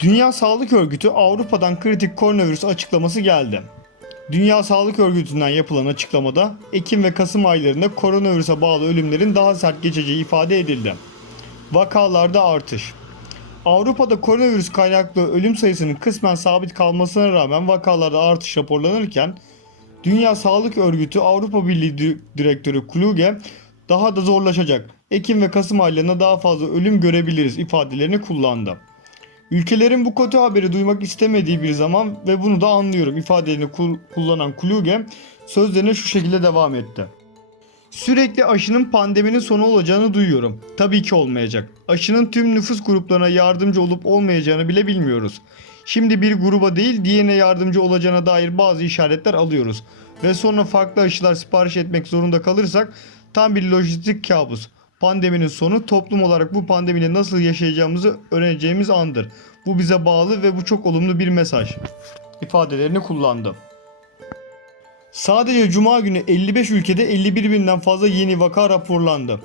Dünya Sağlık Örgütü Avrupa'dan kritik koronavirüs açıklaması geldi. Dünya Sağlık Örgütü'nden yapılan açıklamada Ekim ve Kasım aylarında koronavirüse bağlı ölümlerin daha sert geçeceği ifade edildi. Vakalarda artış. Avrupa'da koronavirüs kaynaklı ölüm sayısının kısmen sabit kalmasına rağmen vakalarda artış raporlanırken Dünya Sağlık Örgütü Avrupa Birliği Di- Direktörü Kluge daha da zorlaşacak. Ekim ve Kasım aylarında daha fazla ölüm görebiliriz ifadelerini kullandı. Ülkelerin bu kötü haberi duymak istemediği bir zaman ve bunu da anlıyorum ifadelerini kul- kullanan Kluge sözlerine şu şekilde devam etti. Sürekli aşının pandeminin sonu olacağını duyuyorum. Tabii ki olmayacak. Aşının tüm nüfus gruplarına yardımcı olup olmayacağını bile bilmiyoruz. Şimdi bir gruba değil diğerine yardımcı olacağına dair bazı işaretler alıyoruz. Ve sonra farklı aşılar sipariş etmek zorunda kalırsak tam bir lojistik kabus. Pandeminin sonu toplum olarak bu pandemiyle nasıl yaşayacağımızı öğreneceğimiz andır. Bu bize bağlı ve bu çok olumlu bir mesaj. ifadelerini kullandı. Sadece Cuma günü 55 ülkede 51 binden fazla yeni vaka raporlandı.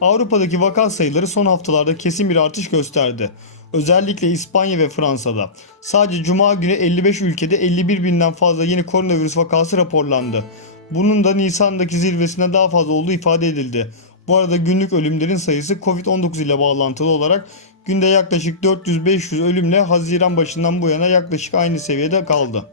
Avrupa'daki vaka sayıları son haftalarda kesin bir artış gösterdi. Özellikle İspanya ve Fransa'da. Sadece Cuma günü 55 ülkede 51 binden fazla yeni koronavirüs vakası raporlandı. Bunun da Nisan'daki zirvesine daha fazla olduğu ifade edildi. Bu arada günlük ölümlerin sayısı Covid-19 ile bağlantılı olarak günde yaklaşık 400-500 ölümle Haziran başından bu yana yaklaşık aynı seviyede kaldı.